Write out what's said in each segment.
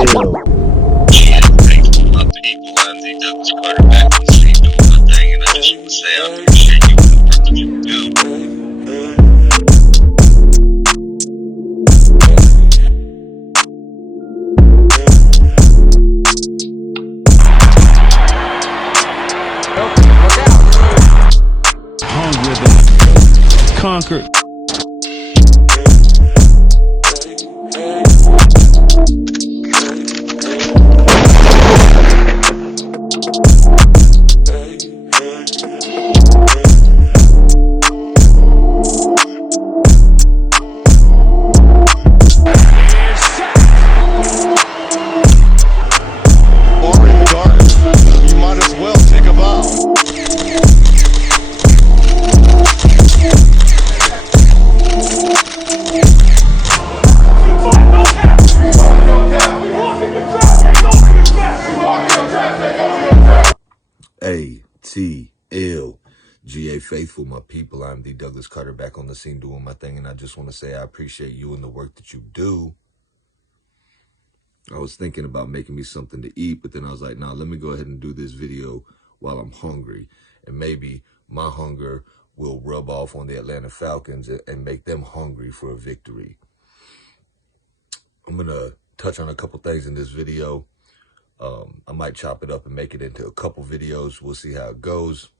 Yeah, thankful about the equal and the Douglas quarterback on the scene doing my thing, and I just want to say I appreciate you and the work that you do. Hungry than conquered. ATL.GA faithful, my people. I'm the Douglas Carter back on the scene doing my thing, and I just want to say I appreciate you and the work that you do. I was thinking about making me something to eat, but then I was like, nah, let me go ahead and do this video while I'm hungry, and maybe my hunger will rub off on the Atlanta Falcons and make them hungry for a victory. I'm going to touch on a couple things in this video. I might chop it up and make it into a couple videos. We'll see how it goes.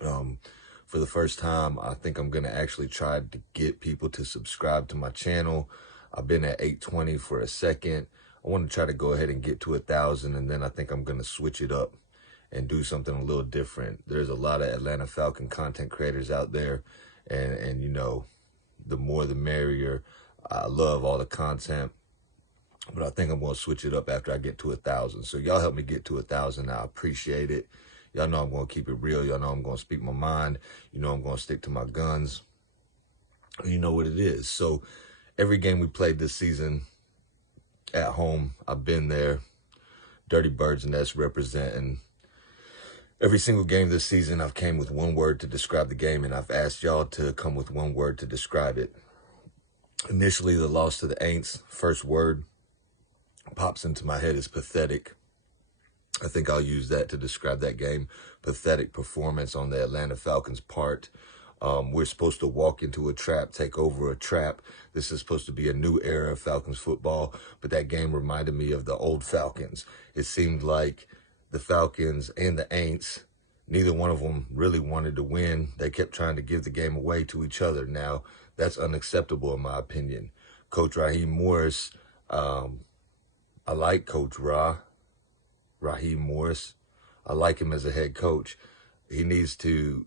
For the first time, I think I'm going to actually try to get people to subscribe to my channel. I've been at 820 for a second. I want to try to go ahead and get to 1,000, and then I think I'm going to switch it up and do something a little different. There's a lot of Atlanta Falcon content creators out there, and you know, the more the merrier. I love all the content, but I think I'm going to switch it up after I get to 1,000. So y'all help me get to 1,000. I appreciate it. Y'all know I'm going to keep it real. Y'all know I'm going to speak my mind. You know I'm going to stick to my guns. You know what it is. So every game we played this season at home, I've been there. Dirty Birds Nest representing. Every single game this season, I've came with one word to describe the game, and I've asked y'all to come with one word to describe it. Initially, the loss to the Aints, first word pops into my head is pathetic. I think I'll use that to describe that game. Pathetic performance on the Atlanta Falcons' part. We're supposed to walk into a trap, take over a trap. This is supposed to be a new era of Falcons football, but that game reminded me of the old Falcons. It seemed like the Falcons and the Aints, neither one of them really wanted to win. They kept trying to give the game away to each other. Now, that's unacceptable in my opinion. Coach Raheem Morris, I like Coach Raheem Morris. I like him as a head coach. He needs to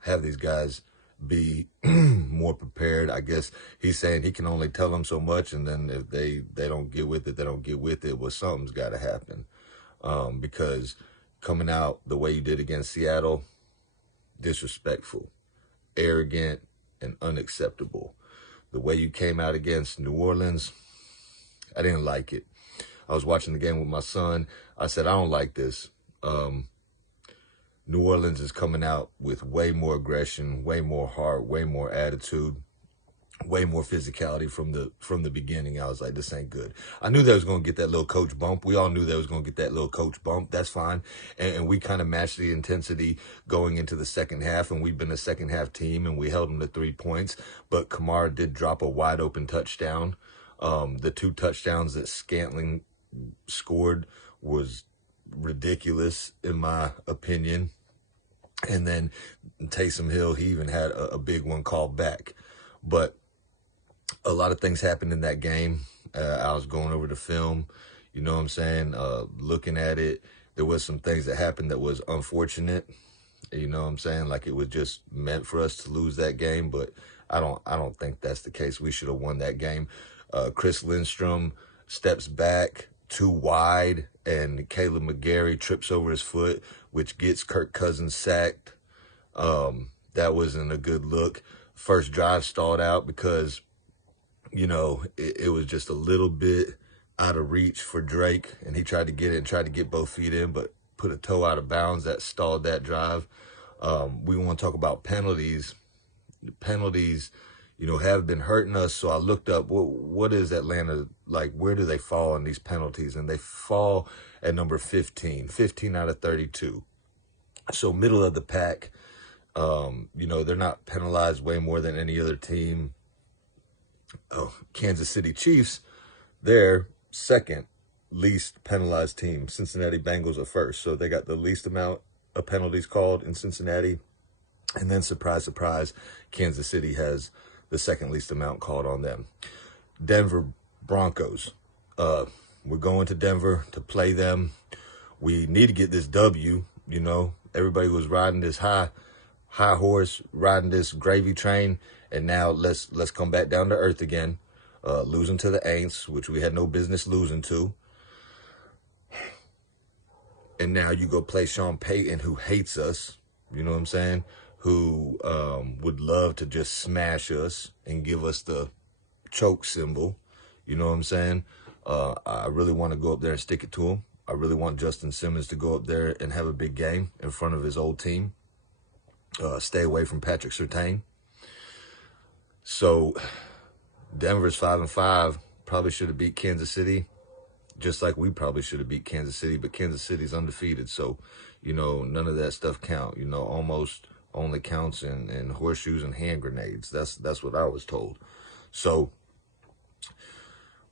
have these guys be more prepared. I guess he's saying he can only tell them so much, and then if they don't get with it, they don't get with it. Well, something's got to happen, because coming out the way you did against Seattle, disrespectful, arrogant, and unacceptable. The way you came out against New Orleans, I didn't like it. I was watching the game with my son. I said, I don't like this. New Orleans is coming out with way more aggression, way more heart, way more attitude, way more physicality from the beginning. I was like, this ain't good. I knew they was going to get that little coach bump. We all knew they was going to get that little coach bump. That's fine. And we kind of matched the intensity going into the second half, and we've been a second half team, and we held them to 3 points. But Kamara did drop a wide open touchdown. The 2 touchdowns that Scantling scored was ridiculous in my opinion. And then Taysom Hill, he even had a big one called back. But a lot of things happened in that game. I was going over the film, you know what I'm saying, looking at it. There was some things that happened that was unfortunate, you know what I'm saying, like it was just meant for us to lose that game. But I don't think that's the case. We should have won that game. Chris Lindstrom steps back too wide, and Caleb McGarry trips over his foot, which gets Kirk Cousins sacked. That wasn't a good look. First drive stalled out because, you know, it was just a little bit out of reach for Drake, and he tried to get it and tried to get both feet in, but put a toe out of bounds. That stalled that drive. We want to talk about penalties. Penalties, have been hurting us. So I looked up what is Atlanta like, where do they fall in these penalties? And they fall at number 15 out of 32. So middle of the pack. They're not penalized way more than any other team. Kansas City Chiefs, they're second least penalized team. Cincinnati Bengals are first. So they got the least amount of penalties called in Cincinnati. And then, surprise, surprise, Kansas City has the second least amount called on them. Denver Broncos. We're going to Denver to play them. We need to get this W. Everybody was riding this high horse, riding this gravy train, and now let's come back down to earth again. Losing to the Aints, which we had no business losing to. And now you go play Sean Payton, who hates us, you know what I'm saying? Who would love to just smash us and give us the choke symbol, you know what I'm saying? I really want to go up there and stick it to him. I really want Justin Simmons to go up there and have a big game in front of his old team. Stay away from Patrick Surtain. So Denver's 5-5, probably should have beat Kansas City, just like we probably should have beat Kansas City, but Kansas City's undefeated. So, none of that stuff count. Almost only counts in horseshoes and hand grenades. That's what I was told. So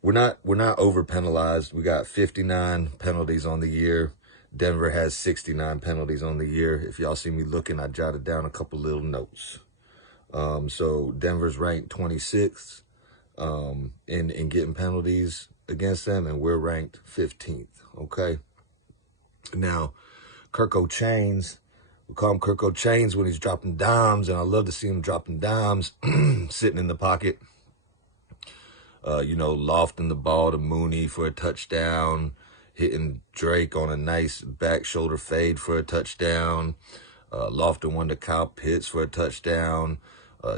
we're not over penalized. We got 59 penalties on the year. Denver has 69 penalties on the year. If y'all see me looking, I jotted down a couple little notes. So Denver's ranked 26th in getting penalties against them, and we're ranked 15th. Okay. Now, Kirko Chains, we call him Kirko Chains when he's dropping dimes, and I love to see him dropping dimes, sitting in the pocket. Lofting the ball to Mooney for a touchdown, hitting Drake on a nice back shoulder fade for a touchdown, lofting one to Kyle Pitts for a touchdown,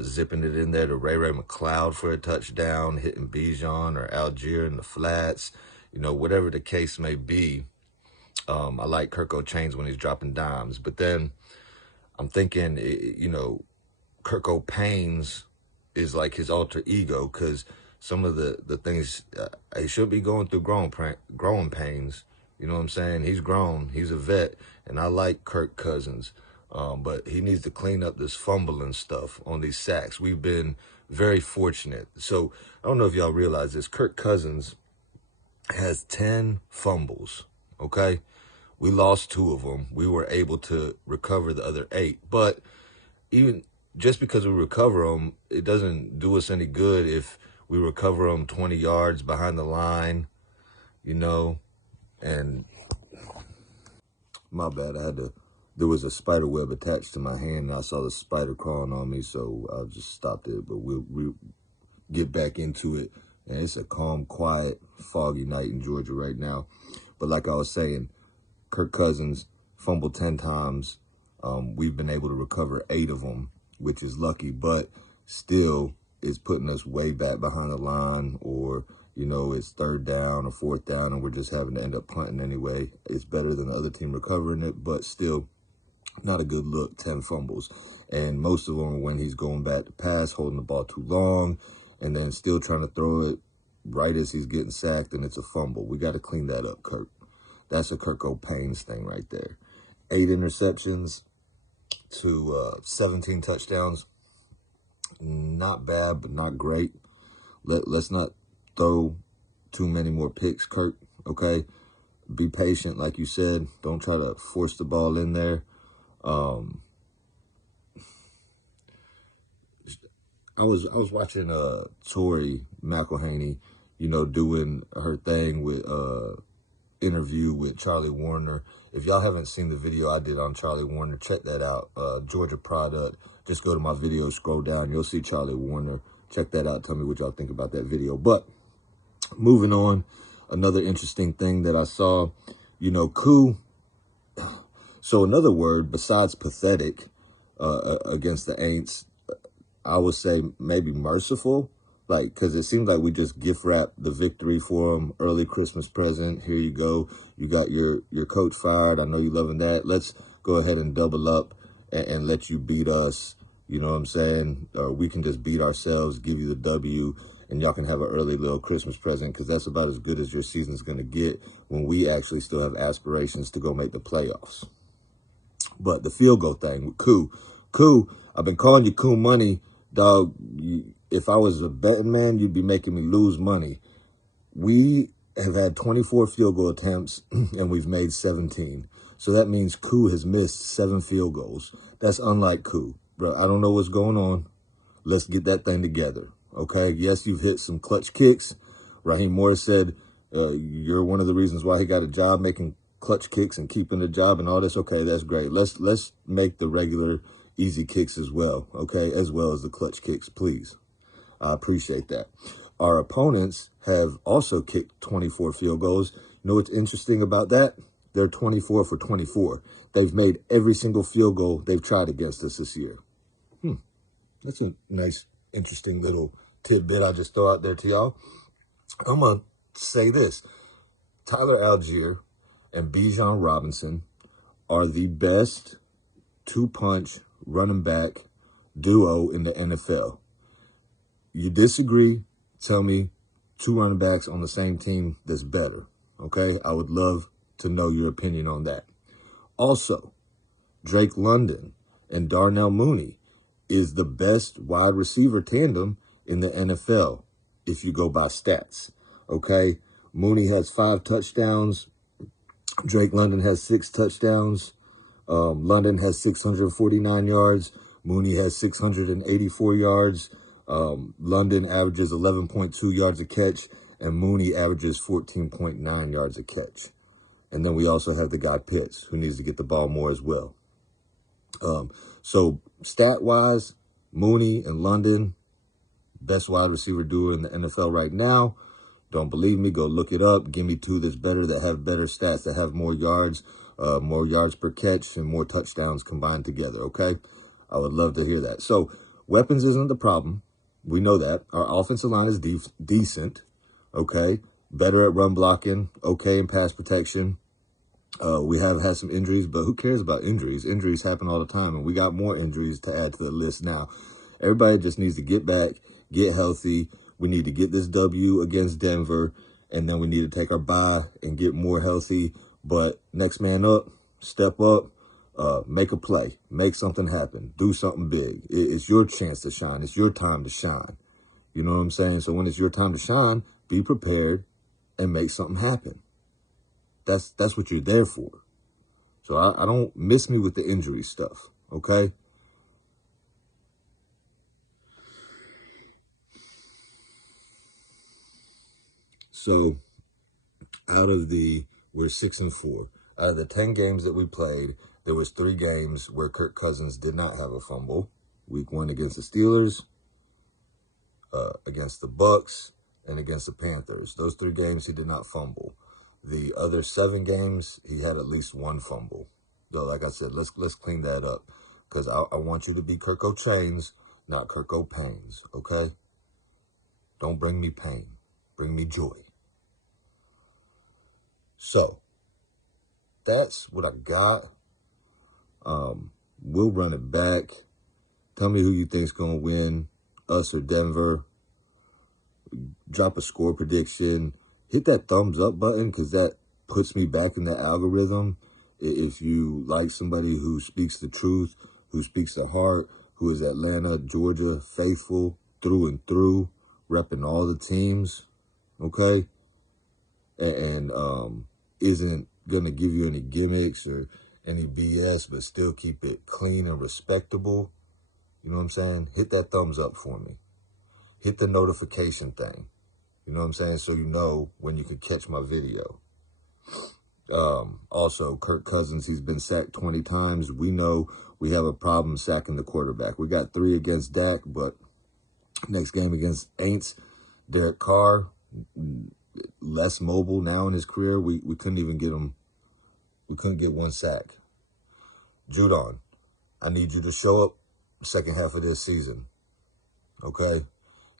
zipping it in there to Ray McLeod for a touchdown, hitting Bijan or Algier in the flats, whatever the case may be. I like Kirko Chains when he's dropping dimes. But then I'm thinking, Kirko Pains is like his alter ego, because some of the things, he should be going through growing pains. You know what I'm saying? He's grown. He's a vet. And I like Kirk Cousins. But he needs to clean up this fumbling stuff on these sacks. We've been very fortunate. So I don't know if y'all realize this. Kirk Cousins has 10 fumbles, okay? We lost 2 of them. We were able to recover the other 8. But even just because we recover them, it doesn't do us any good if we recover them 20 yards behind the line, and my bad, there was a spider web attached to my hand, and I saw the spider crawling on me, so I just stopped it. But we'll get back into it, and it's a calm, quiet, foggy night in Georgia right now. But like I was saying, Kirk Cousins fumbled 10 times. We've been able to recover 8 of them, which is lucky, but still is putting us way back behind the line, or, it's 3rd down or 4th down, and we're just having to end up punting anyway. It's better than the other team recovering it, but still not a good look, 10 fumbles. And most of them are when he's going back to pass, holding the ball too long, and then still trying to throw it right as he's getting sacked, and it's a fumble. We got to clean that up, Kirk. That's a Kirko Pains thing right there. 8 interceptions to 17 touchdowns. Not bad, but not great. Let's not throw too many more picks, Kirk, okay? Be patient, like you said. Don't try to force the ball in there. I was watching Tori McElhaney, doing her thing with interview with Charlie Warner. If y'all haven't seen the video I did on Charlie Warner, check that out. Georgia product. Just go to my video, scroll down, you'll see Charlie Warner. Check that out. Tell me what y'all think about that video. But moving on, another interesting thing that I saw, coup. So another word besides pathetic against the Aints, I would say maybe merciful. Like, because it seems like we just gift wrapped the victory for them. Early Christmas present. Here you go. You got your coach fired. I know you loving that. Let's go ahead and double up and let you beat us You know what I'm saying? Or we can just beat ourselves, give you the W, and y'all can have an early little Christmas present, because that's about as good as your season's going to get when we actually still have aspirations to go make the playoffs. But the field goal thing with Koo, I've been calling you Koo Money, dog. If I was a betting man, you'd be making me lose money. We have had 24 field goal attempts, and we've made 17. So that means Koo has missed 7 field goals. That's unlike Koo. Bro, I don't know what's going on. Let's get that thing together, okay? Yes, you've hit some clutch kicks. Raheem Morris said you're one of the reasons why he got a job, making clutch kicks and keeping the job and all this. Okay, that's great. Let's make the regular easy kicks as well, okay? As well as the clutch kicks, please. I appreciate that. Our opponents have also kicked 24 field goals. You know what's interesting about that? They're 24 for 24. They've made every single field goal they've tried against us this year. That's a nice, interesting little tidbit I just throw out there to y'all. I'm going to say this. Tyler Algier and Bijan Robinson are the best two-punch running back duo in the NFL. You disagree, tell me 2 running backs on the same team that's better, okay? I would love to know your opinion on that. Also, Drake London and Darnell Mooney is the best wide receiver tandem in the NFL if you go by stats, okay? Mooney has 5 touchdowns. Drake London has 6 touchdowns. London has 649 yards. Mooney has 684 yards. London averages 11.2 yards a catch, and Mooney averages 14.9 yards a catch. And then we also have the guy Pitts, who needs to get the ball more as well. So stat-wise, Mooney and London, best wide receiver duo in the NFL right now. Don't believe me? Go look it up. Give me 2 that's better, that have better stats, that have more yards per catch, and more touchdowns combined together, okay? I would love to hear that. So weapons isn't the problem. We know that. Our offensive line is decent, okay? Better at run blocking, okay in pass protection. We have had some injuries, but who cares about injuries? Injuries happen all the time, and we got more injuries to add to the list now. Everybody just needs to get back, get healthy. We need to get this W against Denver, and then we need to take our bye and get more healthy. But next man up, step up, make a play, make something happen, do something big. It's your chance to shine. It's your time to shine. You know what I'm saying? So when it's your time to shine, be prepared and make something happen. That's what you're there for. So I don't miss me with the injury stuff, okay? So we're 6-4. Out of the 10 games that we played, there was 3 games where Kirk Cousins did not have a fumble. Week 1 against the Steelers, against the Bucks, and against the Panthers. Those 3 games he did not fumble. The other 7 games, he had at least 1 fumble. So, like I said, let's clean that up, because I want you to be Kirk O'Chains, not Kirk O'Pains, okay? Don't bring me pain. Bring me joy. So, that's what I got. We'll run it back. Tell me who you think's going to win, us or Denver. Drop a score prediction. Hit that thumbs up button, because that puts me back in the algorithm. If you like somebody who speaks the truth, who speaks the heart, who is Atlanta, Georgia, faithful through and through, repping all the teams, okay? And isn't going to give you any gimmicks or any BS, but still keep it clean and respectable. You know what I'm saying? Hit that thumbs up for me. Hit the notification thing. You know what I'm saying? So you know when you can catch my video. Also, Kirk Cousins, he's been sacked 20 times. We know we have a problem sacking the quarterback. We got 3 against Dak, but next game against Aints, Derek Carr, less mobile now in his career. We couldn't even get him. We couldn't get 1 sack. Judon, I need you to show up second half of this season. Okay?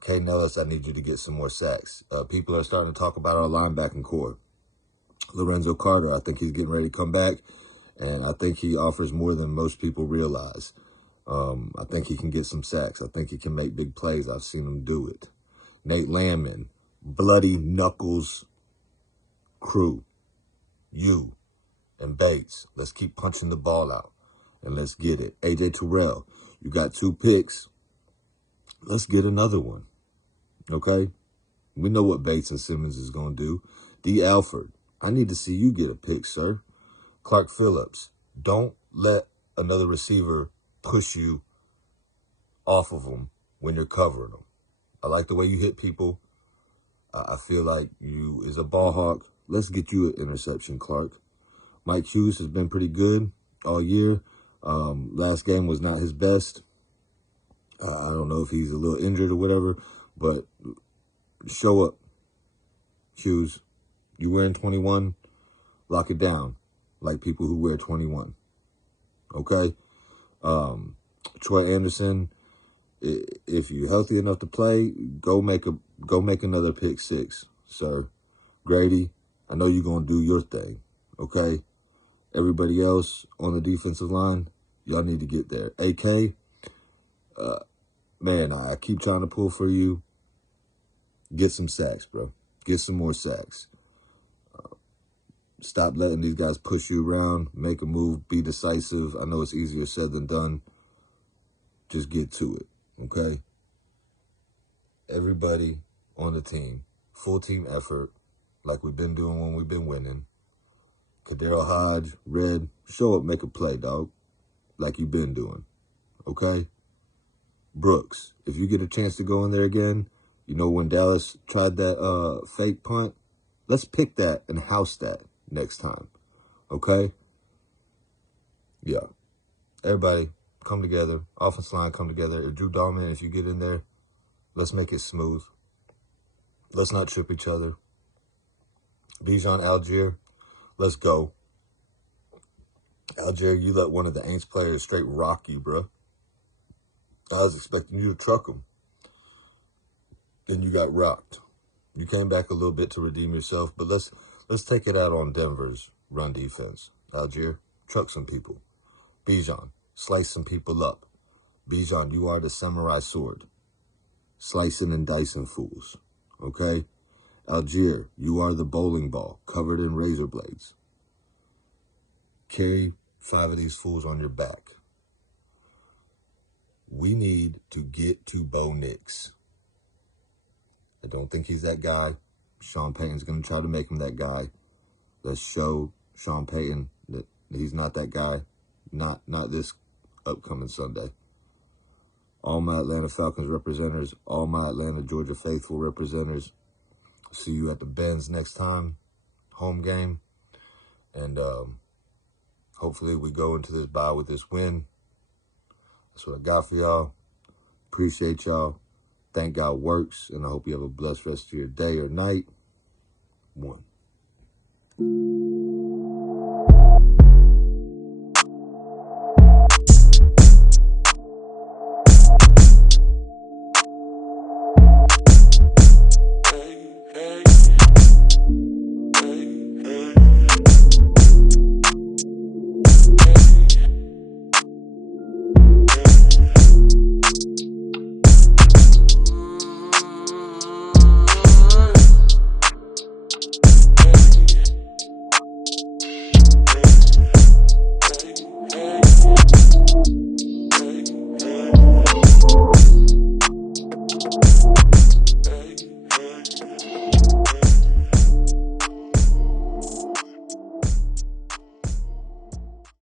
Kay Nellis, I need you to get some more sacks. People are starting to talk about our linebacking core. Lorenzo Carter, I think he's getting ready to come back, and I think he offers more than most people realize. I think he can get some sacks. I think he can make big plays. I've seen him do it. Nate Landman, Bloody Knuckles crew, you and Bates, let's keep punching the ball out and let's get it. AJ Terrell, you got 2 picks. Let's get another one, okay? We know what Bates and Simmons is going to do. D. Alford, I need to see you get a pick, sir. Clark Phillips, don't let another receiver push you off of them when you're covering them. I like the way you hit people. I feel like you is a ball hawk. Let's get you an interception, Clark. Mike Hughes has been pretty good all year. Last game was not his best. I don't know if he's a little injured or whatever, but show up, Hughes. You wearing 21? Lock it down like people who wear 21. Okay? Troy Anderson, if you're healthy enough to play, go make another pick 6, sir. Grady, I know you're going to do your thing, okay? Everybody else on the defensive line, y'all need to get there. AK, man, I keep trying to pull for you. Get some sacks, bro. Get some more sacks. Stop letting these guys push you around. Make a move. Be decisive. I know it's easier said than done. Just get to it, okay? Everybody on the team, full team effort, like we've been doing when we've been winning. Kadero Hodge, Red, show up, make a play, dog, like you've been doing, okay? Brooks, if you get a chance to go in there again, you know when Dallas tried that fake punt, let's pick that and house that next time, okay? Yeah. Everybody, come together. Offensive line, come together. Drew Dahlman, if you get in there, let's make it smooth. Let's not trip each other. Bijan Algier, let's go. Algier, you let one of the Aints players straight rock you, bro. I was expecting you to truck him. Then you got rocked. You came back a little bit to redeem yourself, but let's take it out on Denver's run defense. Algier, truck some people. Bijan, slice some people up. Bijan, you are the samurai sword. Slicing and dicing fools, okay? Algier, you are the bowling ball covered in razor blades. Carry 5 of these fools on your back. We need to get to Bo Nix. I don't think he's that guy. Sean Payton's going to try to make him that guy. Let's show Sean Payton that he's not that guy. Not this upcoming Sunday. All my Atlanta Falcons representatives, all my Atlanta, Georgia faithful representatives. See you at the Benz next time, home game. And hopefully we go into this bye with this win. That's what I got for y'all. Appreciate y'all. Thank God works. And I hope you have a blessed rest of your day or night. 1.